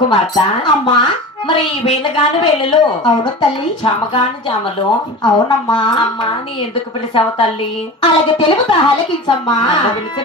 కుమార్తె అమ్మా మరి వేదగాని వేళలు అవును తల్లి చామగాని జామలు అవునమ్మా అమ్మా నీ ఎందుకు పిలిచావు తల్లి అలాగే తెలుగు ఆలకించమ్మా. పిలిచి